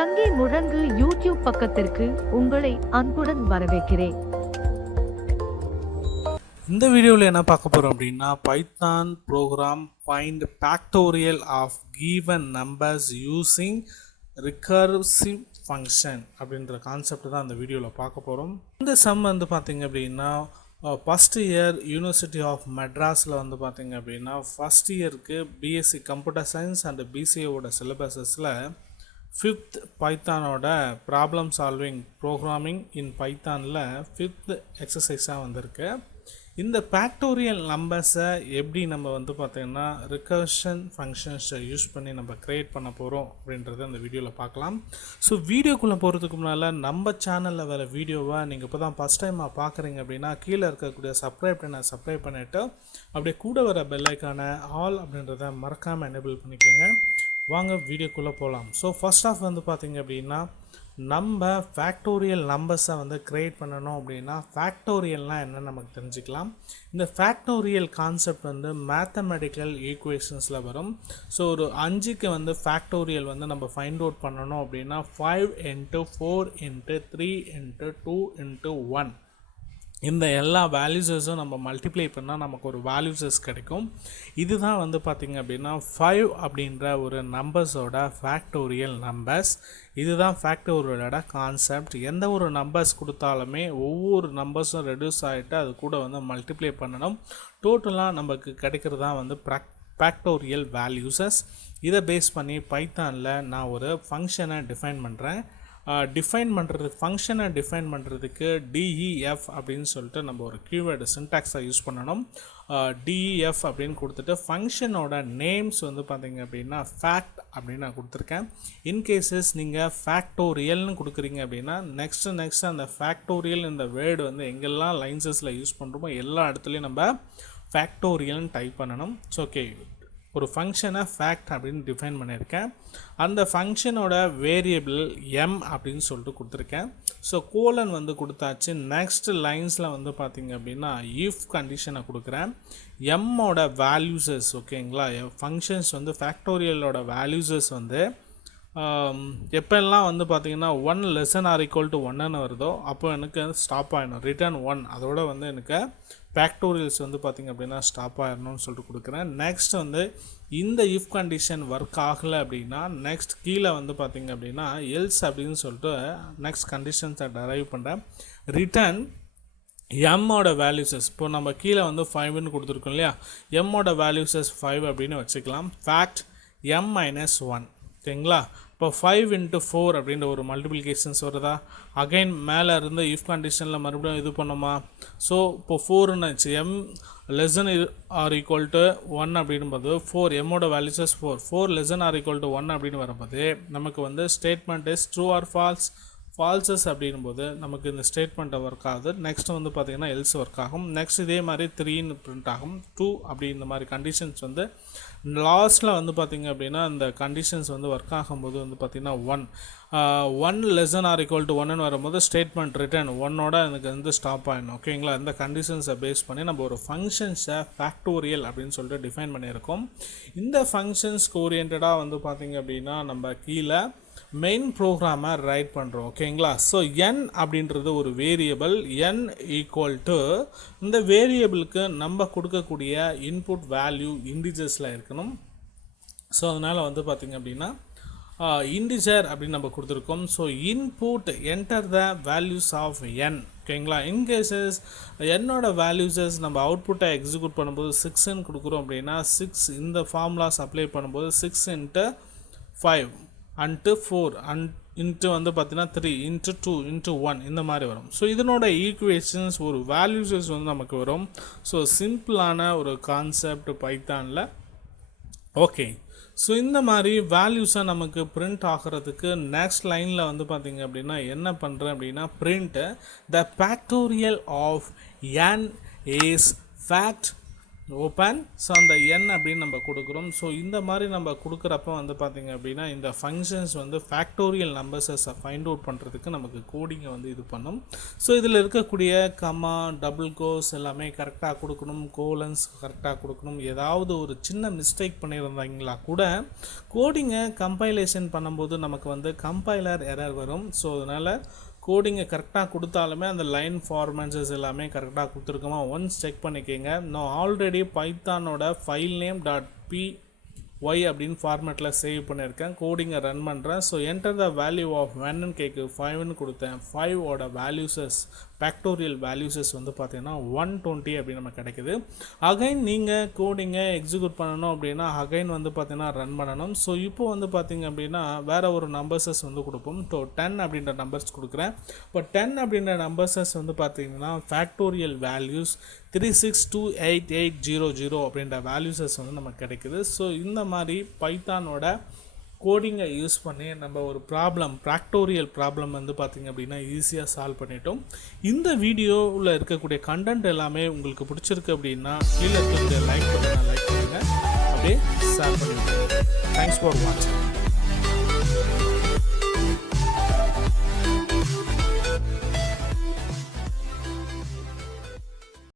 சங்கி முழங்கு யூடியூப் பக்கத்திற்கு உங்களை அன்புடன் வரவேற்கிறேன். இந்த வீடியோவில் என்ன பார்க்க போகிறோம் அப்படின்னா Python program find factorial of given numbers using recursive function அப்படின்ற கான்செப்ட் தான் அந்த வீடியோவில் பார்க்க போகிறோம். இந்த சம் வந்து பார்த்திங்க அப்படின்னா ஃபஸ்ட் இயர் யூனிவர்சிட்டி ஆஃப் மெட்ராஸில் வந்து பார்த்திங்க அப்படின்னா ஃபஸ்ட் இயருக்கு பிஎஸ்சி கம்ப்யூட்டர் சயின்ஸ் அண்ட் பிசிஏவோட சிலபஸஸில் 5th பைத்தானோட ப்ராப்ளம் சால்விங் ப்ரோக்ராமிங் இன் பைத்தானில் 5th எக்ஸசைஸாக வந்திருக்கு. இந்த ஃபேக்டோரியல் நம்பர்ஸை எப்படி நம்ம வந்து பார்த்திங்கன்னா ரிகர்ஷன் ஃபங்க்ஷன்ஸை யூஸ் பண்ணி நம்ம க்ரியேட் பண்ண போகிறோம் அப்படின்றத அந்த வீடியோவில் பார்க்கலாம். ஸோ வீடியோக்குள்ளே போகிறதுக்கு முன்னால் நம்ம சேனலில் வர வீடியோவை நீங்கள் இப்போ தான் ஃபஸ்ட் டைமாக பார்க்குறீங்க அப்படின்னா கீழே இருக்கக்கூடிய சப்ஸ்கிரைப் பண்ணிவிட்டு அப்படியே கூட வர பெல்லைக்கான ஆல் அப்படின்றத மறக்காமல் எனேபிள் பண்ணிக்கோங்க. வாங்க வீடியோக்குள்ளே போகலாம். ஸோ ஃபர்ஸ்ட் ஆஃப் வந்து பார்த்திங்க அப்படின்னா நம்ம ஃபேக்டோரியல் நம்பர்ஸை வந்து க்ரியேட் பண்ணணும் அப்படின்னா ஃபேக்டோரியல்னால் என்னன்னு நமக்கு தெரிஞ்சுக்கலாம். இந்த ஃபேக்டோரியல் கான்செப்ட் வந்து மேத்தமெட்டிக்கல் ஈக்குவேஷன்ஸில் வரும். ஸோ ஒரு 5க்கு வந்து ஃபேக்டோரியல் வந்து நம்ம ஃபைண்ட் அவுட் பண்ணணும் அப்படின்னா 5 × 4 × 3 × 2 × 1 இந்த எல்லா வேல்யூஸஸும் நம்ம மல்டிப்ளை பண்ணால் நமக்கு ஒரு வேல்யூஸஸ் கிடைக்கும். இதுதான் வந்து பார்த்திங்க அப்படின்னா 5 அப்படின்ற ஒரு நம்பர்ஸோட ஃபேக்டோரியல் நம்பர்ஸ். இதுதான் ஃபேக்டோரியலோட கான்செப்ட். எந்த ஒரு நம்பர்ஸ் கொடுத்தாலுமே ஒவ்வொரு நம்பர்ஸும் ரெடியூஸ் ஆகிட்டு அது கூட வந்து மல்டிப்ளை பண்ணணும். டோட்டலாக நமக்கு கிடைக்கிறது தான் வந்து ஃபேக்டோரியல் வேல்யூஸஸ். இதை பேஸ் பண்ணி பைத்தானில் நான் ஒரு ஃபங்க்ஷனை டிஃபைன் பண்ணுறேன். ஃபங்க்ஷனை டிஃபைன் பண்ணுறதுக்கு DEF அப்படின்னு சொல்லிட்டு நம்ம ஒரு கீவேர்டு சின்டாக்ஸை யூஸ் பண்ணணும். DEF அப்படின்னு கொடுத்துட்டு ஃபங்க்ஷனோட நேம்ஸ் வந்து பார்த்திங்க அப்படின்னா ஃபேக்ட் அப்படின்னு நான் கொடுத்துருக்கேன். இன்கேசஸ் நீங்கள் ஃபேக்டோரியல்னு கொடுக்குறீங்க அப்படின்னா நெக்ஸ்ட் அந்த ஃபேக்டோரியல் இந்த வேர்டு வந்து எங்கெல்லாம் லைன்ஸஸில் யூஸ் பண்ணுறோமோ எல்லா இடத்துலையும் நம்ம ஃபேக்டோரியல்னு டைப் பண்ணணும். ஸோ ஓகே, ஒரு ஃபங்க்ஷனை ஃபேக்ட் அப்படின்னு டிஃபைன் பண்ணியிருக்கேன். அந்த ஃபங்க்ஷனோட வேரியபிள் m அப்படின்னு சொல்லிட்டு கொடுத்துருக்கேன். ஸோ கோலன் வந்து கொடுத்தாச்சு. நெக்ஸ்ட் லைன்ஸில் வந்து பார்த்திங்க அப்படின்னா இஃப் கண்டிஷனை கொடுக்குறேன். எம்மோட வேல்யூஸஸ் ஓகேங்களா, ஃபங்க்ஷன்ஸ் வந்து ஃபேக்டோரியலோட வேல்யூஸஸ் வந்து எப்பெல்லாம் வந்து பார்த்திங்கன்னா 1 < = 1ன்னு வருதோ அப்போ எனக்கு ஸ்டாப் ஆகிடும். ரிட்டர்ன் 1 அதோட வந்து எனக்கு ஃபேக்டோரியல்ஸ் வந்து பார்த்திங்க அப்படின்னா ஸ்டாப் ஆகிடணும்னு சொல்லிட்டு கொடுக்குறேன். நெக்ஸ்ட் வந்து இந்த இஃப் கண்டிஷன் ஒர்க் ஆகலை அப்படின்னா நெக்ஸ்ட் கீழே வந்து பார்த்திங்க அப்படின்னா எல்ஸ் அப்படின்னு சொல்லிட்டு நெக்ஸ்ட் கண்டிஷன்ஸை டெரைவ் பண்ணுறேன். ரிட்டர்ன் எம்மோட வேல்யூஸஸ் இப்போ நம்ம கீழே வந்து 5ன்னு கொடுத்துருக்கோம் இல்லையா, எம்மோட வேல்யூஸஸ் 5 அப்படின்னு வச்சுக்கலாம். ஃபேக்ட் m - 1 ஓகேங்களா. இப்போ 5 × 4 அப்படின்ற ஒரு மல்டிப்ளிகேஷன்ஸ் வருதா. அகைன் மேலே இருந்து இஃப் கண்டிஷனில் மறுபடியும் இது பண்ணுமா. ஸோ இப்போ 4ன்னு ஆச்சு. m < = 1 அப்படின்போது 4 எம்மோட வேல்யூஸஸ் 4 < = 1 அப்படின்னு வரும்போது நமக்கு வந்து ஸ்டேட்மெண்ட் இஸ் ட்ரூ ஆர் ஃபால்ஸஸ் அப்படின் போது நமக்கு இந்த ஸ்டேட்மெண்ட்டை ஒர்க் ஆகுது. நெக்ஸ்ட் வந்து பார்த்திங்கன்னா எல்ஸ் ஒர்க் ஆகும். நெக்ஸ்ட் இதே மாதிரி 3ன்னு பிரிண்ட் ஆகும். 2 அப்படி இந்த மாதிரி கண்டிஷன்ஸ் வந்து லாஸ்ட்டில் வந்து பார்த்திங்க அப்படின்னா இந்த கண்டிஷன்ஸ் வந்து ஒர்க் ஆகும்போது வந்து பார்த்திங்கன்னா 1 < = 1ன்னு வரும்போது ஸ்டேட்மெண்ட் ரிட்டர்ன் 1ஓட எனக்கு வந்து ஸ்டாப் ஆகிடும். ஓகேங்களா. இந்த கண்டிஷன்ஸை பேஸ் பண்ணி நம்ம ஒரு ஃபங்க்ஷன்ஸை ஃபேக்டோரியல் அப்படின்னு சொல்லிட்டு டிஃபைன் பண்ணியிருக்கோம். இந்த ஃபங்க்ஷன்ஸ்க்கு ஓரியன்டாக வந்து பார்த்திங்க அப்படின்னா நம்ம கீழே மெயின் ப்ரோக்ராமை ரைட் பண்ணுறோம். ஓகேங்களா. ஸோ n அப்படின்றது ஒரு வேரியபிள். n = இந்த வேரியபிளுக்கு நம்ம கொடுக்கக்கூடிய இன்புட் வேல்யூ இன்டிஜர்ஸில் இருக்கணும். ஸோ அதனால் வந்து பார்த்திங்க அப்படின்னா இன்டிஜர் அப்படின்னு நம்ம கொடுத்துருக்கோம். So input enter the values of n ஓகேங்களா. இன்கேசஸ் என்னோட வேல்யூஸஸ் நம்ம அவுட்புட்டை எக்ஸிக்யூட் பண்ணும்போது 6ன்னு கொடுக்குறோம் அப்படின்னா 6 இந்த ஃபார்முலாஸ் அப்ளை பண்ணும்போது 6 × 5 × 4 இன்ட்டு வந்து பார்த்திங்கன்னா 3 × 2 × 1 இந்த மாதிரி வரும். ஸோ இதனோட ஈக்குவேஷன்ஸ் ஒரு வேல்யூஸஸ் வந்து நமக்கு வரும். ஸோ சிம்பிளான ஒரு கான்செப்ட் பைத்தானில். ஓகே, ஸோ இந்த மாதிரி வேல்யூஸை நமக்கு பிரிண்ட் ஆகிறதுக்கு நெக்ஸ்ட் லைனில் வந்து பார்த்திங்க அப்படின்னா என்ன பண்ணுறேன் அப்படின்னா print the factorial of n is fact open. So அந்த n அப்படின்னு நம்ம கொடுக்குறோம். ஸோ இந்த மாதிரி நம்ம கொடுக்குறப்ப வந்து பார்த்திங்க அப்படின்னா இந்த ஃபங்க்ஷன்ஸ் வந்து ஃபேக்டோரியல் நம்பர்ஸை ஃபைண்ட் அவுட் பண்ணுறதுக்கு நமக்கு கோடிங்கை வந்து இது பண்ணும். ஸோ இதில் இருக்கக்கூடிய கமா, டபுள் கோஸ் எல்லாமே கரெக்டாக கொடுக்கணும், கோலன்ஸ் கரெக்டாக கொடுக்கணும். ஏதாவது ஒரு சின்ன மிஸ்டேக் பண்ணியிருந்தாங்களா கூட கோடிங்கை கம்பைலேஷன் பண்ணும்போது நமக்கு வந்து கம்பைலர் எரர் வரும். ஸோ அதனால் கோடிங்கை கரெக்டாக கொடுத்தாலுமே அந்த லைன் ஃபார்மேட்ஸஸ் எல்லாமே கரெக்டாக கொடுத்துருக்கோமா ஒன்ஸ் செக் பண்ணிக்கோங்க. நான் ஆல்ரெடி பைத்தானோட ஃபைல் நேம் .py அப்படின்னு ஃபார்மேட்டில் சேவ் பண்ணியிருக்கேன். கோடிங்கை ரன் பண்ணுறேன். So enter the value of வென்னு கேக்கு 5ன்னு கொடுத்தேன். 5ஓட வேல்யூஸஸ் ஃபேக்டோரியல் வேல்யூஸஸ் வந்து பார்த்தீங்கன்னா 120 அப்படின்னு நமக்கு கிடைக்குது. அகைன் நீங்கள் கோடிங்கை எக்ஸிக்யூட் பண்ணணும் அப்படின்னா அகைன் வந்து பார்த்தீங்கன்னா ரன் பண்ணணும். ஸோ இப்போ வந்து பார்த்தீங்க அப்படின்னா வேறு ஒரு நம்பர்ஸஸ் வந்து கொடுப்போம். ஸோ 10 அப்படின்ற நம்பர்ஸ் கொடுக்குறேன். இப்போ 10 அப்படின்ற நம்பர்ஸஸ் வந்து பார்த்தீங்கன்னா ஃபேக்டோரியல் வேல்யூஸ் 3628800 அப்படின்ற வேல்யூஸஸ் வந்து நமக்கு கிடைக்குது. ஸோ இந்த மாதிரி பைத்தானோட கோடிங்கை யூஸ் பண்ணி நம்ம ஒரு ஃபேக்டோரியல் ப்ராப்ளம் வந்து பார்த்திங்க அப்படின்னா ஈஸியாக சால்வ் பண்ணிட்டோம். இந்த வீடியோவில் இருக்கக்கூடிய கண்டென்ட் எல்லாமே உங்களுக்கு பிடிச்சிருக்கு அப்படின்னா கீழே இருக்கக்கூடிய லைக் பண்ணுங்கள், அப்படியே ஷேர் பண்ணிவிடுங்க. தேங்க்ஸ் ஃபார் வாட்சிங்.